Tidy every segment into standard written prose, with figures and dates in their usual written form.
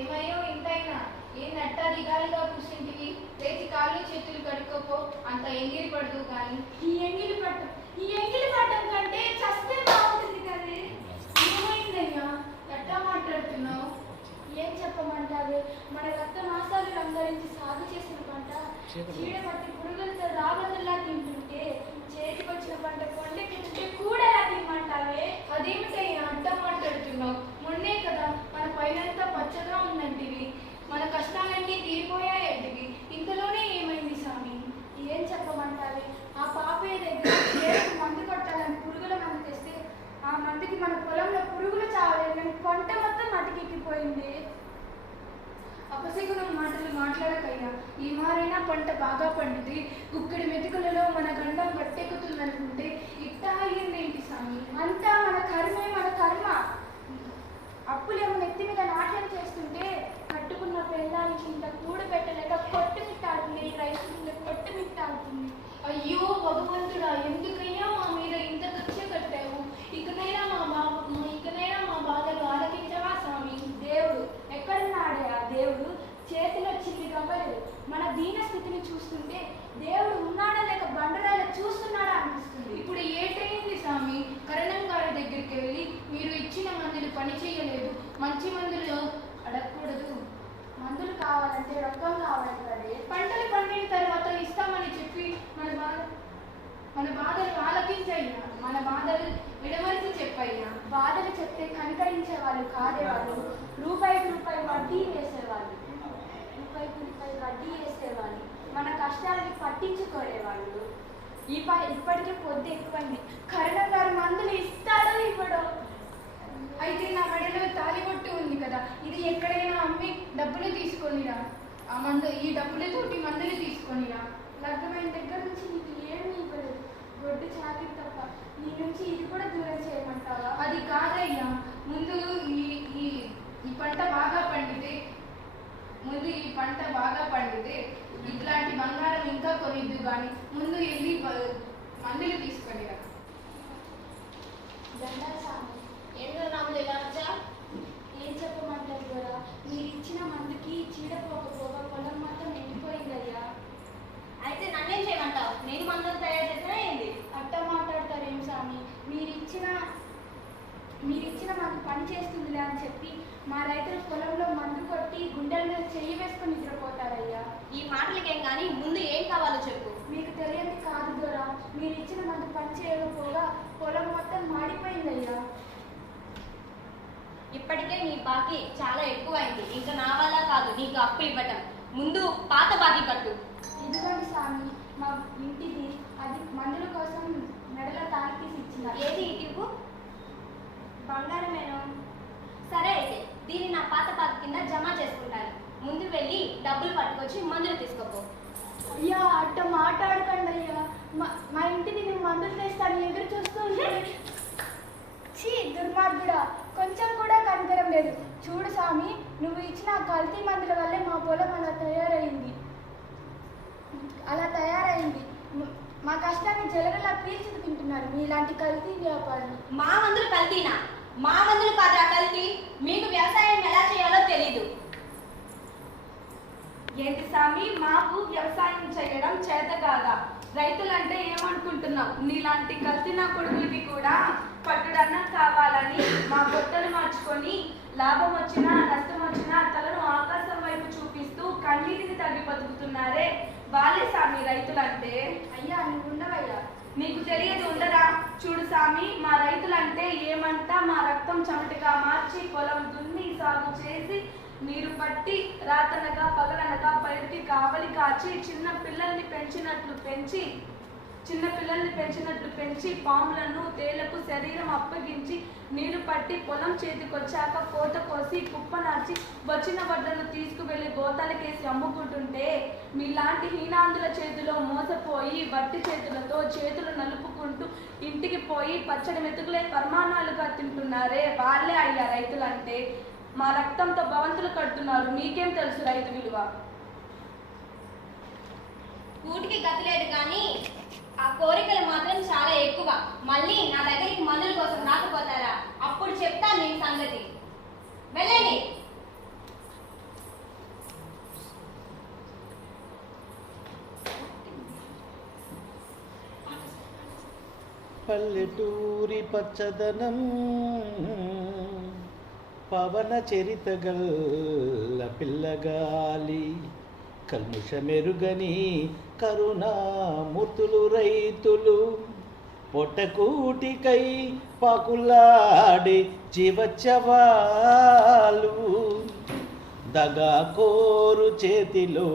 ఏమయ్యో ఇంతైనా ఏ నట్టాదిగాలిగా కూర్చుంటివి, లేచి కాళ్ళు చేతులు కడుక్కోపో, అంత ఎంగిలి పడదు కానీ. ఈ ఎంగిలి పట్టం కంటే చస్తే బాగుంటుంది కదే. ఏమైందయ్యా ఎట్టా మాట్లాడుతున్నావు? ఏం చెప్పమంటావే, మన రక్త మాసాలు రంగరించి సాగు చేసిన పంట చీడ పట్టి పురుగులతో రాబందుల్లా తింటుంటే, చేతికొచ్చిన పంట కొండెక్కింటే కూడలా తినమంటావే. అదేమిటయ్యా అట్టా మాట్లాడుతున్నావు? మొన్నే కదా మన పైనంతా పచ్చగా ఉందంటివి, మన కష్టాలన్నీ తీరిపోయాయంటివి, ఇంతలోనే ఏమైంది స్వామి? ఏం చెప్పమంటావే, ఆ పాపయ్య దగ్గర చేరుకు మందు కొట్టాలని పురుగుల మందు తెస్తే ఆ మందుకి మన పొలంలో పురుగులు చావలేదని పంట మొత్తం మటికెక్కిపోయింది. అపశకునం మాటలు మాట్లాడకయ్యా. ఈ మారైనా పంట బాగా పండితే గుక్కడి మెతుకులలో మన గండం గట్టెక్కుతుందనుకుంటే ఇట్టా అయ్యిందేంటి స్వామి? అంతా మన కర్మే, మన కర్మ. అప్పులేమో నెత్తి మీద నాట్యం చేస్తుంటే కట్టుకున్న పెళ్ళానికి ఇంత కూడు పెట్టలేక కొట్టుమిట్టాడుతుంది. రైతు కొట్టుమిట్టాడుతుంది. అయ్యో భగవంతుడా, ఎందుకయ్యా మా మీద ఇంత కక్ష కట్టావు? ఇకనైనా మా బాధలు ఆలకించవా స్వామి? దేవుడు ఎక్కడున్నాడే? ఆ దేవుడు చేతిలో చిల్లి గవ్వలేదు. మన దీన స్థితిని చూస్తుంటే దేవుడు ఉన్నాడా లేక బండరాయిలో చూస్తున్నాడా అనిపిస్తుంది. ఇప్పుడు ఏటైంది స్వామి? కరణం గారి దగ్గరికి వెళ్ళి మీరు ఇచ్చిన మందులు పని చేయలేదు, మంచి మందులు అడగకూడదు. మందులు కావాలంటే రొక్కం కావాలి కదే. పంటలు పండిన తర్వాత ఇస్తామని చెప్పి మన బాధలు ఆలకించయ్యా. మన బాధలు విడమరిచి చెప్పయ్యా. బాధలు చెప్తే కనికరించే వాళ్ళు కాదే. వాళ్ళు రూపాయికి రూపాయి వడ్డీ వేసేవాళ్ళు, మన కష్టాలని పట్టించుకోలేవాళ్ళు. ఇప్పటికే పొద్దు ఎక్కువైంది. కరణం గారు మందులు ఇస్తాడో ఇవ్వడో? అయితే నా మెడలో తాలిబొట్టు ఉంది కదా, ఇది ఎక్కడైనా అమ్మి డబ్బులు తీసుకొనిరా. ఈ డబ్బులతోటి మందులు తీసుకొనిరా. లగ్నమైన దగ్గర నుంచి నీకు ఏమీ ఇవ్వలేదు, గొడ్డు చాకి తప్ప. నీ నుంచి ఇది కూడా దూరం చేయమంటావా? అది కాదయ్యా, ముందు ఈ పంట బాగా పండితే ఇట్లాంటి బంగారం ఇంకా కొనిద్దు కానీ ముందు వెళ్ళి మందులు తీసుకొనిరా. ఏంటో నామలు ఇలా వచ్చా? ఏం చెప్పమంటారు కదా, మీరు ఇచ్చిన మందుకి చీడపోకపోగా పొలం మొత్తం ఎండిపోయిందయ్యా. అయితే నన్నేం చేయమంటావు? నేను మందులు తయారు చేసినా ఏంది? అట్ట మాట్లాడతారేం స్వామి? మీరిచ్చిన మందు పని చేస్తుందిలే అని చెప్పి మా రైతుల పొలంలో మందు కొట్టి గుండెల మీద చెయ్యి వేసుకొని నిద్రపోతారయ్యా. ఈ మాటలకేం కానీ ముందు ఏం కావాలో చెప్పు. మీకు తెలియదు కాదు దొరా, మీరు ఇచ్చిన మందు పని చేయకపోగా పొలం మొత్తం మాడిపోయిందయ్యా. ఇప్పటికే నీ బాకీ చాలా ఎక్కువైంది, ఇంకా నా వల్ల కాదు నీకు అప్పు ఇవ్వటం. ముందు పాత బాకీ కట్టు. ఇదిగోండి స్వామి, మా ఇంటిది, అది మందుల కోసం మెడలో తాళి తీసి ఇచ్చిన. ఏది ఇవ్వు? బంగారమేను. సరే అయితే దీన్ని నా పాత బాకీ కింద జమ చేసుకుంటాను. ముందు వెళ్ళి డబ్బులు పట్టుకొచ్చి మందులు తీసుకోపో. అయ్యా అట్ట మాట్లాడకండి అయ్యా. మా ఇంటికి నేను మందులు తెస్తాను ఎదురు చూస్తుంది. చీ దుర్మార్గుడా, కొంచెం కూడా కనికరం లేదు. చూడు స్వామి, నువ్వు ఇచ్చిన కల్తీ మందుల వల్లే మా పొలం అలా తయారైంది. మా కష్టాన్ని జలగలా పీల్చుకు తింటున్నారు మీలాంటి కల్తీ వ్యాపారులు. మా మందులు కల్తీనా? మా మందులు కాదురా కల్తీ. మీకు వ్యవసాయం ఎలా చేయాలో తెలీదు. ఏంటి స్వామి, మాకు వ్యవసాయం చేయడం చేత కాదా? రైతులంటే ఏమనుకుంటున్నావు? నీలాంటి కల్తీ నా కొడుకులకి కూడా పట్టుడన్నా కావాలని మా బొట్టలు మార్చుకొని లాభం వచ్చినా నష్టం వచ్చినా తలను ఆకాశం వైపు చూపిస్తూ కన్నీటిని తగ్గి బతుకుతున్నారే వాళ్ళే స్వామి రైతులంటే. అయ్యా నువ్వు ఉండవయ్యా, నీకు తెలియదు ఉండరా? చూడు స్వామి, మా రైతులంటే ఏమంటా మా రక్తం చెమటగా మార్చి పొలం దున్ని సాగు చేసి నీరు పట్టి రాతనగా పగలనగా పైరుకి కావలి కాచి చిన్న పిల్లల్ని పెంచినట్లు పాములను తేళ్లకు శరీరం అప్పగించి నీరు పట్టి పొలం చేతికొచ్చాక కోత కోసి కుప్పనార్చి వచ్చిన వడ్లను తీసుకువెళ్ళి గోతాలకేసి అమ్ముకుంటుంటే మీలాంటి హీనాందుల చేతిలో మోసపోయి వట్టి చేతులతో చేతులు నలుపుకుంటూ ఇంటికి పోయి పచ్చడి మెతుకులే పరిమాణాలుగా తింటున్నారే వాళ్ళే అయ్యా రైతులంటే. మా రక్తంతో భవంతులు కడుతున్నారు, మీకేం తెలుసు రైతు విలువ? కూటికి గతి లేదు కానీ ఆ కోరికలు మాత్రం చాలా ఎక్కువ. మళ్ళీ నా దగ్గరికి మందుల కోసం రాకపోతారా? అప్పుడు చెప్తాను మీ సంగతి. వెళ్ళండి. పల్లెటూరి పచ్చదనం పవన చరితగల్ల పిల్లగాలి కల్ముషమెరుగని కరుణామూర్తులు రైతులు పొట్టకూటికై పాకులాడి జీవచ్చవాలు దగా కోరు చేతిలో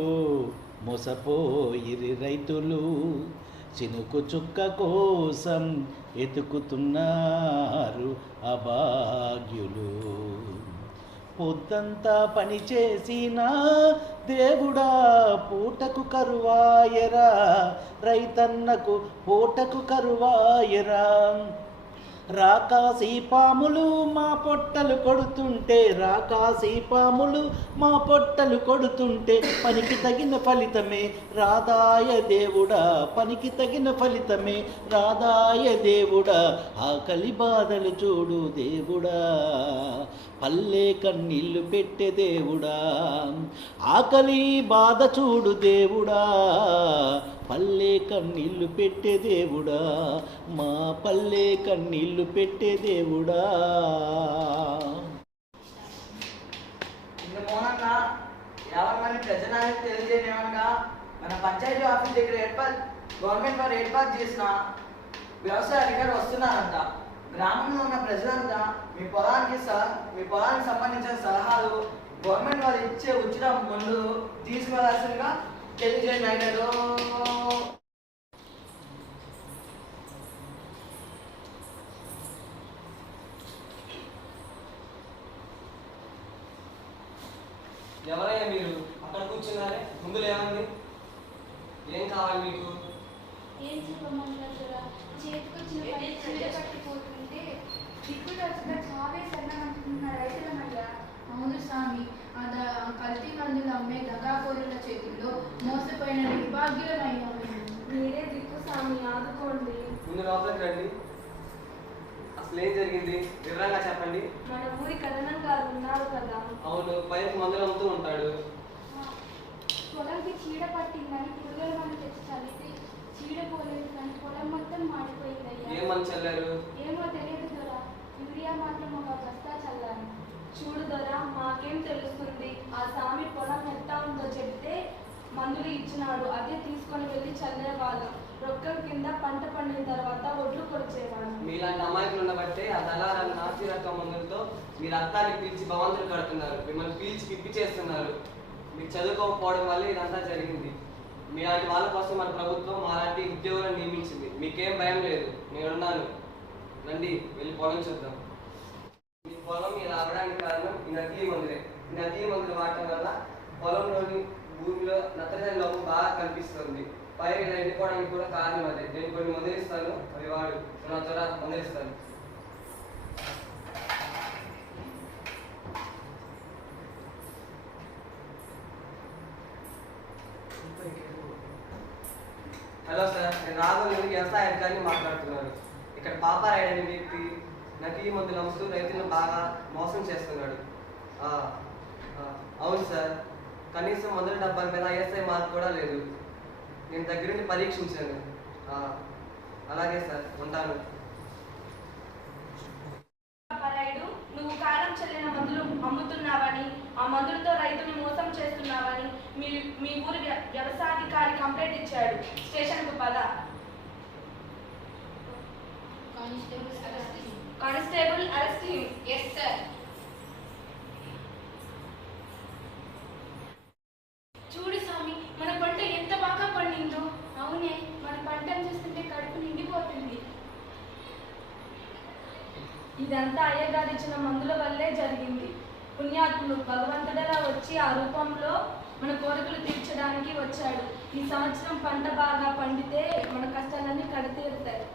మోసపోయిరి రైతులు చినుకు చుక్క కోసం ఎతుకుతున్నారు అభాగ్యులు పొద్దంతా పని చేసిన దేవుడా పూటకు కరువాయరా రైతన్నకు పూటకు కరువాయరా రాకాసి పాములు మా పొట్టలు కొడుతుంటే రాకాసి పాములు మా పొట్టలు కొడుతుంటే పనికి తగిన ఫలితమే రాదాయ దేవుడా పనికి తగిన ఫలితమే రాదాయ దేవుడా ఆకలి బాధలు చూడు దేవుడా పల్లె కన్నీళ్ళు పెట్టే దేవుడా ఆకలి బాధ చూడు దేవుడా పల్లె కన్నీళ్ళు పెట్టే దేవుడా మా పల్లె కన్నీళ్ళు పెట్టే దేవుడా. ఇంక మోనన్నా ఎవరిమని ప్రజలకు తెలియజేయమనగా మన పంచాయతీ ఆఫీస్ దగ్గర గవర్నమెంట్ వారు ఏర్పాటు చేసిన వ్యవసాయ అధికారులు వస్తున్నారంట. గ్రామంలో ఉన్న ప్రజలంతా మీ పొలానికి సంబంధించిన సలహాలు గవర్నమెంట్ వారు ఇచ్చే ఉచిత మందులు తీసుకువెళ్లాల్సిందిగా తెలియజేయండి అయినారు. ఎవరయ్యా మీరు అక్కడ కూర్చున్నారే? ముందు లేవండి. ఏం కావాలి మీకు? ఏం చెప్పమంటారా, చేతికొచ్చిన పని చీర కట్టిపోతుంటే దిక్కుదొచ్చగా చావే సన్నమంటున్న రైతులమయ్యా. అవును స్వామి, కల్తీ మందులు అమ్మే దగాకోరుల చేతుల్లో మోసపోయిన నిర్భాగ్యులమయ్యా. మీరే దిక్కు స్వామి, ఆదుకోండి. ముందు లోపలికి రండి. అసలు ఏం జరిగింది వివరంగా చెప్పండి. మన ఊరి కరణం గారు ఉన్నారు కదా. అవును, పైకి మందులు అమ్ముతూ ఉంటాడు. పొలంకి చీడ పట్టిందని పురుగుల మందు తెచ్చి చల్లితే చీడ పోలేదు, కానీ పొలం మొత్తం మాడిపోయిందయ్యా. ఏం మందు చల్లారు? ఏమో తెలియదు దొరా, యూరియా మాత్రం ఒక బస్తా చల్లాను. చూడు దొరా, మాకేం తెలుస్తుంది? ఆ స్వామి పొలం ఎంత ఉందో చెప్తే మందులు ఇచ్చినాడు, అదే తీసుకొని వెళ్ళి చల్లేవాళ్ళం. రొక్కం కింద పంట పండిన తర్వాత ఒడ్లు కొలిచేవాళ్ళం. మీలాంటి అమాయకులు ఉండబట్టే ఆ దళారాలు నాసి రకం మందులతో మీ రక్తాన్ని పీల్చి భవంతులు కడుతున్నారు, మిమ్మల్ని పీల్చి పిప్పి చేస్తున్నారు. మీకు చదువుకోకపోవడం వల్ల ఇదంతా జరిగింది. మీలాంటి వాళ్ళ కోసం మన ప్రభుత్వం అలాంటి ఉద్యోగులను నియమించింది. మీకేం భయం లేదు, నేనున్నాను. రండి, వెళ్ళి పొలం చూద్దాం. మీ పొలం ఇలా అవ్వడానికి కారణం ఈ నకిలీ మందులే. ఈ నకిలీ మందులు వాడటం వల్ల పొలంలోని భూమిలో నత్రజని లోపం బాగా కనిపిస్తుంది. పైరు ఇలా ఎండిపోవడానికి కూడా కారణం అదే. నేను కొన్ని మందులు ఇస్తాను, అవి వాడు. నా త్వర మందులు ఇస్తాను. హలో సార్, నేను రాఘవ్ వ్యవసాయ అధికారిని మాట్లాడుతున్నాను. ఇక్కడ పాపారాయుడు అనే వ్యక్తి నకిలీ మందులు అమ్ముతూ రైతులను బాగా మోసం చేస్తున్నాడు. అవును సార్, కనీసం మందుల డబ్బాల మీద ఐఎస్ఐ మార్క్ కూడా లేదు. నేను దగ్గరుండి పరీక్షించాను. అలాగే సార్, ఉంటాను. పాపారాయుడు, నువ్వు కాలం చెల్లిన మందులు అమ్ముతున్నావని, ఆ మందులతో రైతుని మోసం చేస్తున్నావని మీ ఊరి వ్యవసాయాధికారి కంప్లైంట్ ఇచ్చాడు. స్టేషన్కు పద. Constable arrest him. Yes sir. చూడు స్వామి, మన పంట ఎంత బాగా పండిందో. అవునే, మన పంటను చూస్తుంటే కడుపు నిండిపోతుంది. ఇదంతా అయ్యగారు ఇచ్చిన మందుల వల్లే జరిగింది. పుణ్యాత్ముడు భగవంతుడలా వచ్చి ఆ రూపంలో మన కోరికలు తీర్చడానికి వచ్చాడు. ఈ సంవత్సరం పంట బాగా పండితే మన కష్టాలన్నీ కడితీరుతాయి.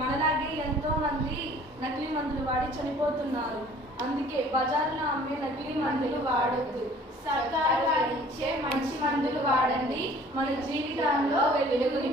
మనలాగే ఎంతో మంది నకిలీ మందులు వాడి చనిపోతున్నారు. అందుకే బజారులో అమ్మే నకిలీ మందులు వాడొద్దు. సర్కారు వారు ఇచ్చే మంచి మందులు వాడండి, మన జీవితంలో వెలుగుని